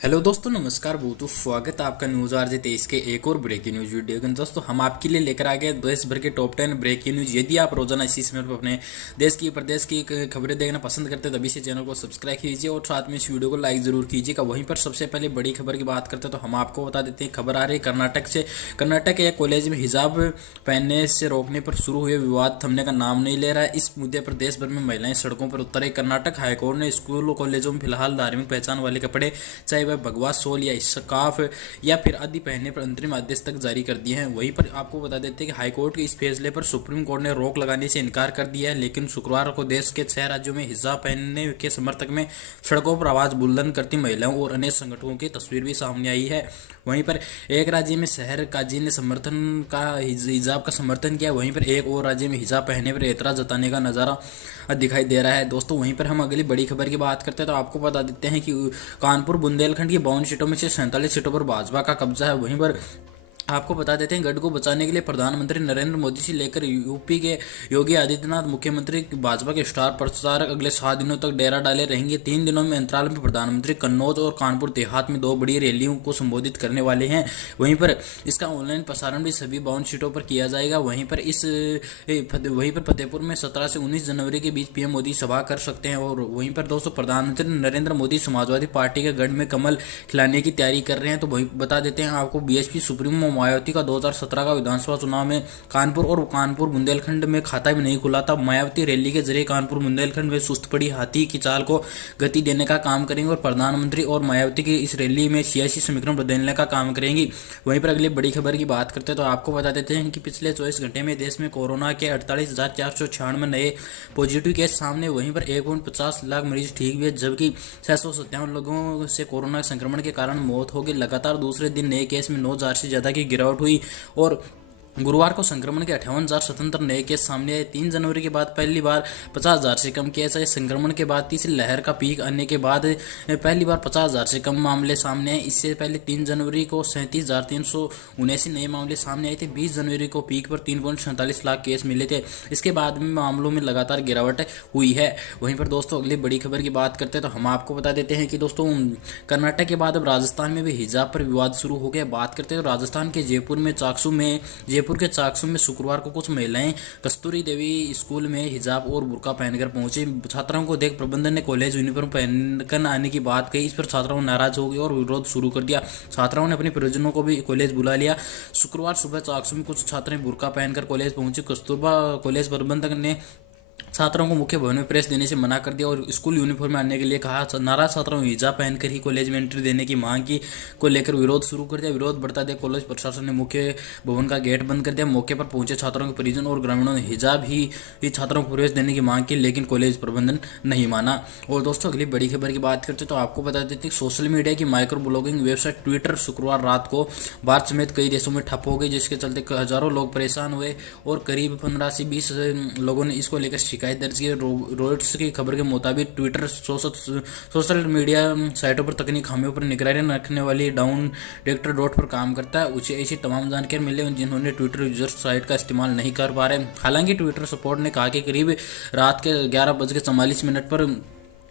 Hello दोस्तों, नमस्कार। बहुत स्वागत है आपका न्यूज़ आरजे 23 के एक और ब्रेकिंग न्यूज़ वीडियो में। दोस्तों, हम आपके लिए लेकर आ गए देश भर के टॉप 10 ब्रेकिंग न्यूज़। यदि आप रोजाना इसी समय पर अपने देश की प्रदेश की खबरें देखना पसंद करते हैं तो अभी से चैनल को सब्सक्राइब कीजिए और साथ में इस वीडियो को लाइक जरूर कीजिएगा। वहीं पर सबसे पहले बड़ी खबर की बात करते हैं तो हम आपको बता देते हैं, खबर आ रही है कर्नाटक से। कर्नाटक के एक कॉलेज में हिजाब पहनने से रोकने पर शुरू हुए विवाद थमने का नाम नहीं ले रहा है। इस मुद्दे पर देश भर में महिलाएं सड़कों पर उतर रही। कर्नाटक हाईकोर्ट ने स्कूल और कॉलेजों में फिलहाल धार्मिक पहचान वाले कपड़े, चाहे वह भगवा शॉल या स्कार्फ या फिर आदि पहनने पर अंतरिम आदेश तक जारी कर दिए हैं। वहीं पर आपको बता देते हैं कि हाईकोर्ट के इस फैसले पर सुप्रीम कोर्ट ने रोक लगाने से इनकार कर दिया है, लेकिन शुक्रवार को देश के 6 राज्यों में हिजाब पहनने के समर्थक में सड़कों पर आवाज बुलंद करती महिलाओं और अन्य संगठनों की तस्वीर भी सामने आई है। वहीं पर एक राज्य में शहर काजी ने हिजाब का समर्थन किया, वहीं पर एक और राज्य में हिजाब पहनने पर एतराज जताने का नजारा दिखाई दे रहा है। दोस्तों, वहीं पर हम अगली बड़ी खबर की बात करते हैं तो आपको बता देते हैं कि कानपुर बुंदेलखंड की 52 सीटों में से 47 सीटों पर भाजपा का कब्जा है। वहीं पर आपको बता देते हैं, गढ़ को बचाने के लिए प्रधानमंत्री नरेंद्र मोदी से लेकर यूपी के योगी आदित्यनाथ, मुख्यमंत्री भाजपा के स्टार प्रचारक अगले 7 दिनों तक डेरा डाले रहेंगे। 3 दिनों में अंतराल में प्रधानमंत्री कन्नौज और कानपुर देहात में 2 बड़ी रैलियों को संबोधित करने वाले हैं। वहीं पर इसका ऑनलाइन प्रसारण भी सभी 52 सीटों पर किया जाएगा। वहीं पर फतेहपुर में 17 से 19 जनवरी के बीच पीएम मोदी सभा कर सकते हैं। और वहीं पर दोस्तों, प्रधानमंत्री नरेंद्र मोदी समाजवादी पार्टी के गढ़ में कमल खिलाने की तैयारी कर रहे हैं। तो वही बता देते हैं आपको, बीएसपी सुप्रीमो मायावती का 2017 का विधानसभा चुनाव में कानपुर बुंदेलखंड में खाता भी नहीं खुला था। मायावती रैली के जरिए कानपुर बुंदेलखंड में सुस्त पड़ी हाथी की चाल को गति देने का काम करेंगे और प्रधानमंत्री और मायावती की इस रैली में सियासी समीकरण बदलने का काम करेंगी। वहीं पर अगली बड़ी खबर की बात करते हैं तो आपको बता देते हैं कि पिछले 24 घंटे में देश में कोरोना के 48,496 नए पॉजिटिव केस सामने। वहीं पर 1.50 लाख मरीज ठीक हुए, जबकि 657 लोगों से कोरोना संक्रमण के कारण मौत हो गई। लगातार दूसरे दिन नए केस में 9,000 से ज्यादा की गिरावट हुई और गुरुवार को संक्रमण के 58,077 नए केस सामने आए। 3 जनवरी के बाद पहली बार 50,000 से कम केस आए। संक्रमण के बाद तीसरी लहर का पीक आने के बाद पहली बार 50,000 से कम मामले सामने आए। इससे पहले 3 जनवरी को 37,379 नए मामले सामने आए थे। 20 जनवरी को पीक पर 3.47 लाख केस मिले थे। इसके बाद में मामलों में लगातार गिरावट हुई है। वहीं पर दोस्तों, अगली बड़ी खबर की बात करते हैं तो हम आपको बता देते हैं कि दोस्तों, कर्नाटक के बाद अब राजस्थान में भी हिजाब पर विवाद शुरू हो गया। बात करते हैं राजस्थान के जयपुर के चाकसू में शुक्रवार को कुछ महिलाएं कस्तूरी देवी स्कूल में हिजाब और बुर्का पहनकर पहुंची। छात्राओं को देख प्रबंधन ने कॉलेज यूनिफॉर्म पहनकर आने की बात कही। इस पर छात्राओं नाराज हो गए और विरोध शुरू कर दिया। छात्राओं ने अपने परिजनों को भी कॉलेज बुला लिया। शुक्रवार सुबह चाकसू में कुछ छात्राएं बुर्का पहनकर कॉलेज पहुंची। कस्तूरबा कॉलेज प्रबंधक ने छात्रों को मुख्य भवन में प्रेस देने से मना कर दिया और स्कूल यूनिफॉर्म में आने के लिए कहा। नाराज छात्रों ने हिजाब पहनकर ही कॉलेज में एंट्री देने की मांग की को लेकर विरोध शुरू कर दिया। विरोध बढ़ता देख कॉलेज प्रशासन ने मुख्य भवन का गेट बंद कर दिया। मौके पर पहुंचे छात्रों के परिजन और ग्रामीणों ने हिजाब ही छात्रों को प्रवेश देने की मांग की, लेकिन कॉलेज प्रबंधन नहीं माना। और दोस्तों, अगली बड़ी खबर की बात करते तो आपको बता देते कि सोशल मीडिया की माइक्रो ब्लॉगिंग वेबसाइट ट्विटर शुक्रवार रात को भारत समेत कई देशों में ठप हो गई, जिसके चलते हजारों लोग परेशान हुए और करीब 15 से 20 लोगों ने इसको लेकर शिकायत दर्ज की। रॉयटर्स की खबर के मुताबिक ट्विटर सोशल मीडिया साइटों पर तकनीक खामियों पर निगरानी रखने वाली डाउन डायरेक्टर डॉट पर काम करता है। उसे ऐसी तमाम जानकारी मिले जिन्होंने ट्विटर यूजर्स साइट का इस्तेमाल नहीं कर पा रहे। हालांकि ट्विटर सपोर्ट ने कहा कि करीब रात के 11:44 पर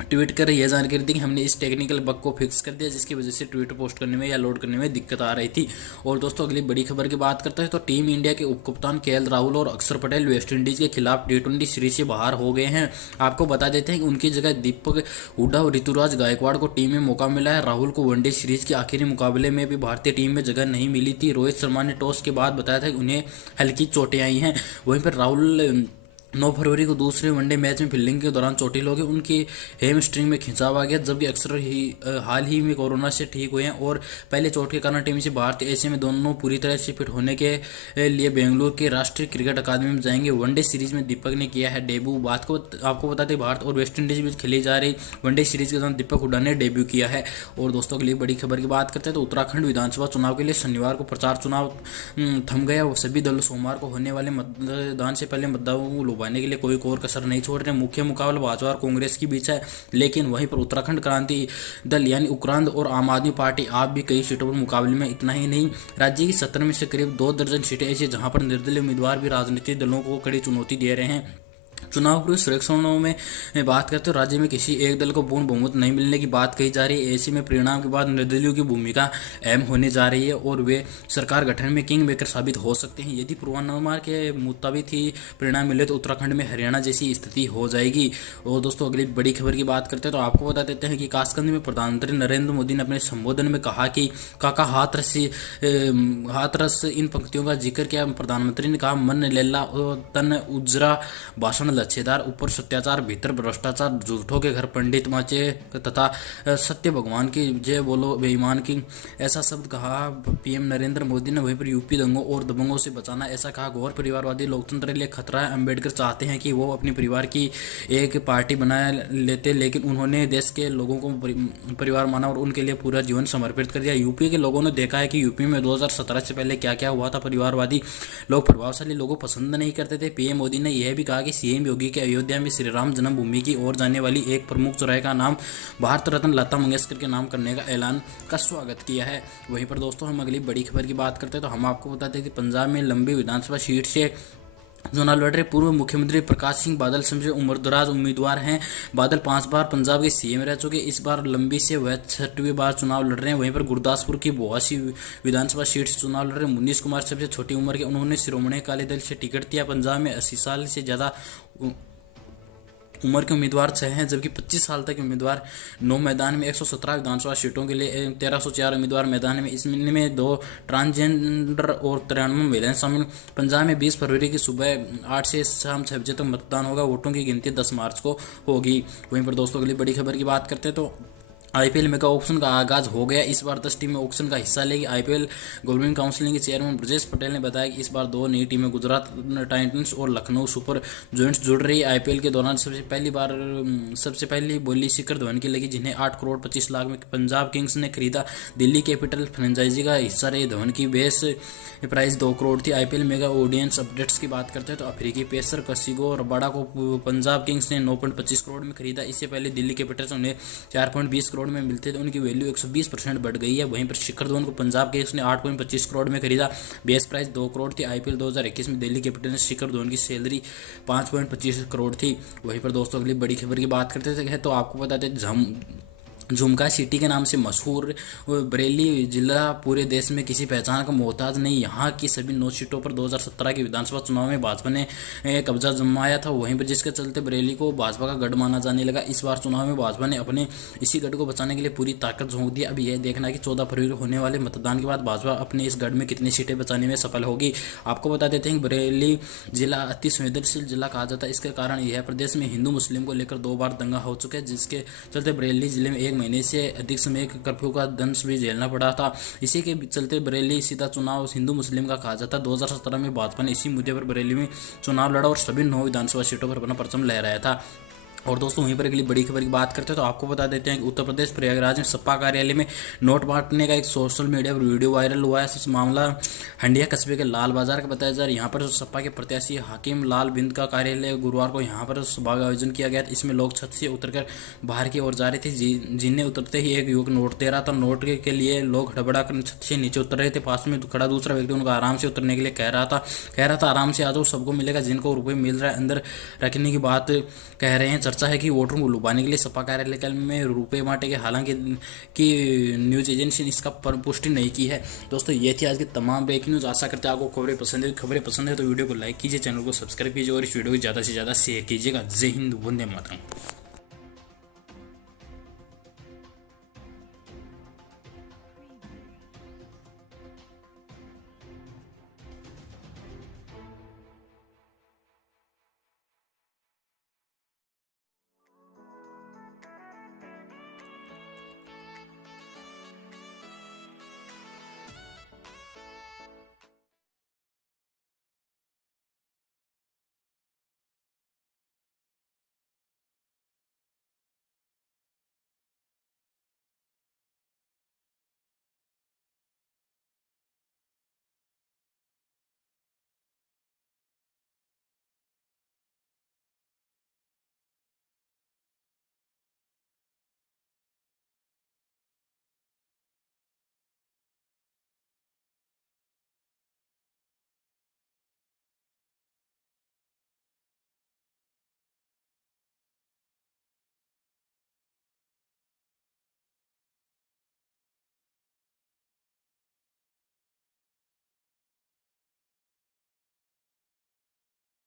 ट्वीट कर यह जानकारी दी कि हमने इस टेक्निकल बग को फिक्स कर दिया, जिसकी वजह से ट्वीट पोस्ट करने में या लोड करने में दिक्कत आ रही थी। और दोस्तों, अगली बड़ी खबर की बात करते हैं तो टीम इंडिया के उपकप्तान केएल राहुल और अक्षर पटेल वेस्टइंडीज के खिलाफ T20 सीरीज से बाहर हो गए हैं। आपको बता देते हैं कि उनकी जगह दीपक हुड्डा और ऋतुराज गायकवाड़ को टीम में मौका मिला है। राहुल को वनडे सीरीज के आखिरी मुकाबले में भी भारतीय टीम में जगह नहीं मिली थी। रोहित शर्मा ने टॉस के बाद बताया था कि उन्हें हल्की चोटें आई हैं। वहीं पर राहुल 9 फरवरी को दूसरे वनडे मैच में फील्डिंग के दौरान चोटिल हो गए, उनकी हेमस्ट्रिंग में खिंचाव आ गया, जबकि अक्सर हाल ही में कोरोना से ठीक हुए हैं और पहले चोट के कारण टीम से बाहर थे। ऐसे में दोनों पूरी तरह से फिट होने के लिए बेंगलुरु के राष्ट्रीय क्रिकेट अकादमी में जाएंगे। वनडे सीरीज में दीपक ने किया है डेब्यू। आपको बताते भारत और वेस्टइंडीज बीच खेली जा रही वनडे सीरीज के दौरान दीपक हुड्डा ने डेब्यू किया है। और दोस्तों, अगली बड़ी खबर की बात करते हैं तो उत्तराखंड विधानसभा चुनाव के लिए शनिवार को प्रचार चुनाव थम गया। सभी दल सोमवार को होने वाले मतदान से पहले मतदाताओं को लुभाने के लिए कोई और कसर नहीं छोड़ रहे। मुख्य मुकाबला भाजपा और कांग्रेस के बीच है, लेकिन वहीं पर उत्तराखंड क्रांति दल यानी उक्रांद और आम आदमी पार्टी आप भी कई सीटों पर मुकाबले में। इतना ही नहीं, राज्य की 17 में से करीब 2 दर्जन सीटें ऐसी जहां पर निर्दलीय उम्मीदवार भी राजनीतिक दलों को कड़ी चुनौती दे रहे हैं। चुनाव पूर्व सर्वेक्षणों में बात करते हो राज्य में किसी एक दल को पूर्ण बहुमत नहीं मिलने की बात कही जा रही है। ऐसे में परिणाम के बाद निर्दलीयों की भूमिका अहम होने जा रही है और वे सरकार गठन में किंग मेकर साबित हो सकते हैं। यदि पूर्वानुमान के मुताबिक ही परिणाम मिले तो उत्तराखंड में हरियाणा जैसी स्थिति हो जाएगी। और दोस्तों अगली बड़ी खबर की बात करते हैं तो आपको बता देते हैं कि कासगंज में प्रधानमंत्री नरेंद्र मोदी ने अपने संबोधन में कहा कि काका हाथरस इन पंक्तियों का जिक्र किया। प्रधानमंत्री ने कहा, मन लेला और तन उजरा, भाषण लच्छेदार, ऊपर सत्याचार भीतर भ्रष्टाचार, झूठों के घर पंडित माचे तथा सत्य भगवान की जय बोलो बेईमान की। ऐसा शब्द कहा पीएम नरेंद्र मोदी ने। वहीं पर यूपी दंगों और दबंगों से बचाना ऐसा कहा। घोर परिवारवादी लोकतंत्र के लिए खतरा है। अम्बेडकर चाहते हैं कि वो अपने परिवार की एक पार्टी बना लेते, लेकिन उन्होंने देश के लोगों को परिवार माना और उनके लिए पूरा जीवन समर्पित कर दिया। यूपी के लोगों ने देखा है कि यूपी में 2017 से पहले क्या क्या हुआ था। परिवारवादी लोग प्रभावशाली लोगों को पसंद नहीं करते थे। पीएम मोदी ने यह भी कहा कि सीएम योगी के अयोध्या में श्री राम जन्मभूमि की ओर जाने वाली एक प्रमुख चौराहे का नाम भारत रत्न लता मंगेशकर के नाम करने का ऐलान का स्वागत किया है। वहीं पर दोस्तों हम अगली बड़ी खबर की बात करते हैं तो हम आपको बताते हैं कि पंजाब में लंबी विधानसभा सीट से चुनाव लड़ रहे पूर्व मुख्यमंत्री प्रकाश सिंह बादल सबसे उम्रदराज उम्मीदवार हैं। बादल 5 बार पंजाब के सीएम रह चुके। इस बार लंबी से वह 6वीं बार चुनाव लड़ रहे हैं। वहीं पर गुरदासपुर की बोआसी विधानसभा सीट से चुनाव लड़ रहे मुनीष कुमार सबसे छोटी उम्र के। उन्होंने शिरोमणि अकाली दल से टिकट दिया। पंजाब में 80 साल से ज़्यादा उम्र के उम्मीदवार 6 हैं, जबकि 25 साल तक के उम्मीदवार 9 मैदान में। 117 विधानसभा सीटों के लिए 1304 उम्मीदवार मैदान में। इस महीने में 2 ट्रांसजेंडर और 93 महिलाएं शामिल। पंजाब में 20 फरवरी की सुबह 8 से शाम 6 बजे तक मतदान होगा। वोटों की गिनती 10 मार्च को होगी। वहीं पर दोस्तों अगली बड़ी खबर की बात करते हैं तो आईपीएल मेगा ऑक्शन का आगाज हो गया। इस बार 10 टीमें ऑक्शन का हिस्सा लेगी। आईपीएल गवर्निंग काउंसिल के चेयरमैन ब्रजेश पटेल ने बताया कि इस बार 2 नई टीमें गुजरात टाइटंस और लखनऊ सुपर जॉयंट्स जुड़ रही है। आईपीएल के दौरान सबसे पहली बोली शिखर धवन की लगी, जिन्हें 8 करोड़ 25 लाख में पंजाब किंग्स ने खरीदा। दिल्ली कैपिटल फ्रेंचाइजी का हिस्सा रही धवन की बेस प्राइस 2 करोड़ थी। आईपीएल मेगा ऑडियंस अपडेट्स की बात करते हैं तो अफ्रीकी पेसर कसिगो रबाडा को पंजाब किंग्स ने 9.25 करोड़ में खरीदा। इससे पहले दिल्ली कैपिटल्स उन्हें 4.20 करोड़ में मिलते थे। उनकी वैल्यू 120% बढ़ गई है। वहीं पर शिखर धवन को पंजाब किंग्स ने 8.25 करोड़ में खरीदा। बेस प्राइस 2 करोड़ थी। आईपीएल 2021 में दिल्ली कैपिटल ने शिखर धवन की सैलरी 5.25 करोड़ थी। वहीं पर दोस्तों अगली बड़ी खबर की बात करते थे तो आपको बताते झुमका सिटी के नाम से मशहूर बरेली जिला पूरे देश में किसी पहचान का मोहताज नहीं। यहाँ की सभी 9 सीटों पर 2017 के विधानसभा चुनाव में भाजपा ने कब्जा जमाया था। वहीं पर जिसके चलते बरेली को भाजपा का गढ़ माना जाने लगा। इस बार चुनाव में भाजपा ने अपने इसी गढ़ को बचाने के लिए पूरी ताकत झोंक दी। अब यह देखना कि 14 फरवरी होने वाले मतदान के बाद भाजपा अपने इस गढ़ में कितनी सीटें बचाने में सफल होगी। आपको बता देते हैं कि बरेली जिला अति संवेदनशील जिला कहा जाता है। इसके कारण यह प्रदेश में हिंदू मुस्लिम को लेकर 2 बार दंगा हो चुका है, जिसके चलते बरेली जिले में 1 महीने से अधिक समय कर्फ्यू का दंश भी झेलना पड़ा था। इसी के चलते बरेली सीधा चुनाव हिंदू मुस्लिम का कहा जाता है। 2017 में भाजपा ने इसी मुद्दे पर बरेली में चुनाव लड़ा और सभी 9 विधानसभा सीटों पर अपना परचम लहराया था। और दोस्तों वहीं पर अगली बड़ी खबर की बात करते हैं तो आपको बता देते हैं कि उत्तर प्रदेश प्रयागराज में सपा कार्यालय में नोट बांटने का एक सोशल मीडिया पर वीडियो वायरल हुआ है। इस मामला हंडिया कस्बे के लाल बाजार का बताया जा रहा है। यहाँ पर सपा के प्रत्याशी हाकिम लाल बिंद का कार्यालय गुरुवार को यहाँ पर सभा का आयोजन किया गया। इसमें लोग छत से उतरकर बाहर की ओर जा रहे थे, जिन्हें उतरते ही एक युवक नोट दे रहा था। नोट के लिए लोग हड़बड़ा कर छत से नीचे उतर रहे थे। पास में खड़ा दूसरा व्यक्ति उनको आराम से उतरने के लिए कह रहा था आराम से आ जाओ, सबको मिलेगा, जिनको रुपये मिल रहा है अंदर रखने की बात कह रहे हैं। चर्चा है कि वोटरों को लुभाने के लिए सपा कार्यालय में रुपए बांटे गए, हालांकि न्यूज एजेंसी ने इसका पुष्टि नहीं की है। दोस्तों ये थी आज की तमाम ब्रेकिंग न्यूज। आशा करते हैं आपको खबरें पसंद है तो वीडियो को लाइक कीजिए, चैनल को सब्सक्राइब कीजिए और इस वीडियो को ज़्यादा से ज़्यादा शेयर कीजिएगा। जय हिंद, वंदे मातरम।